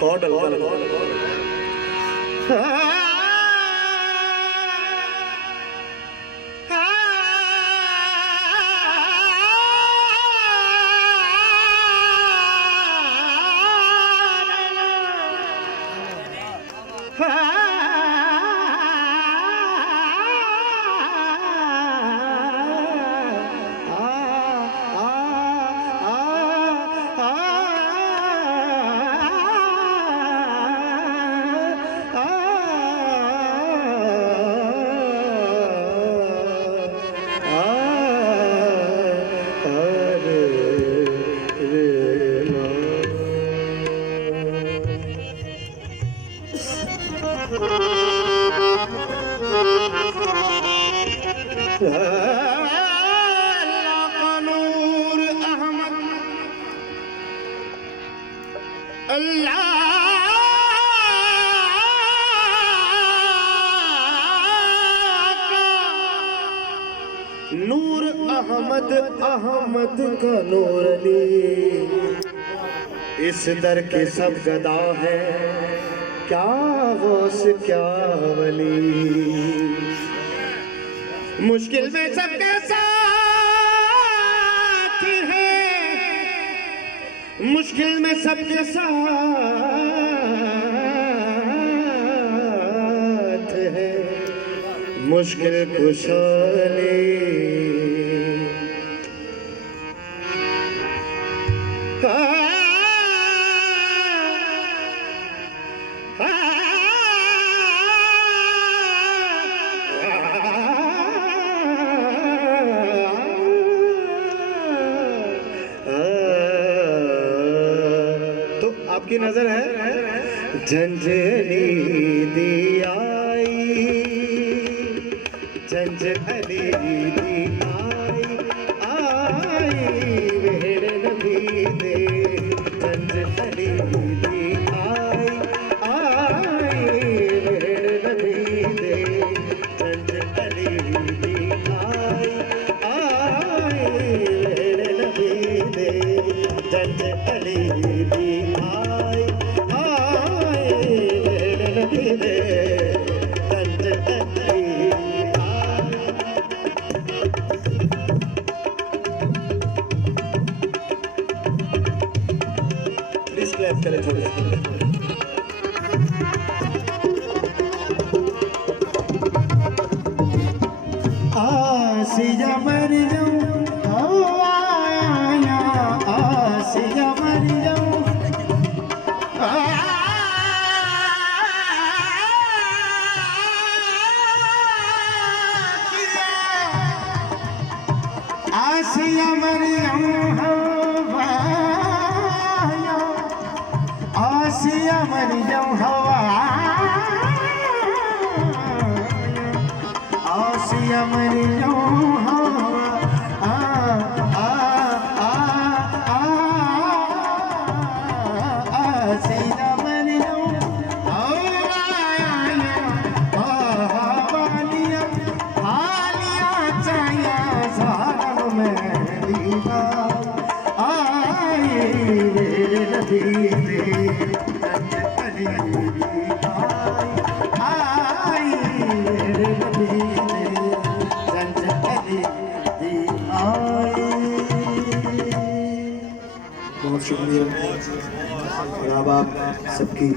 Cord हल्का नूर अहमद अल्लाह नूर अहमद अहमद का नूर अली इस दर के सब गदा है क्या गौस क्या वली मुश्किल में सबके साथ है मुश्किल में सबके साथ है मुश्किल कुशली आपकी नजर है झंझली दी आई झंझली दी आई वेड़ नबी दे झंझली दी आई वेड़ नबी दे झंझली दी आई वेड़ नबी दे झंझली दी प्लीज क्लैप करें थोड़ी आसिया मर जाऊं आसिया मर जाऊं आसिया मर जाऊं आसिया मर जाऊं हवा आसिया मर जाऊं हवा आसिया मर जाऊं हालिया हालिया चाहिए सारा में दीवा आई मेरे नबी दे बहुत शुक्रिया। अब आप सबकी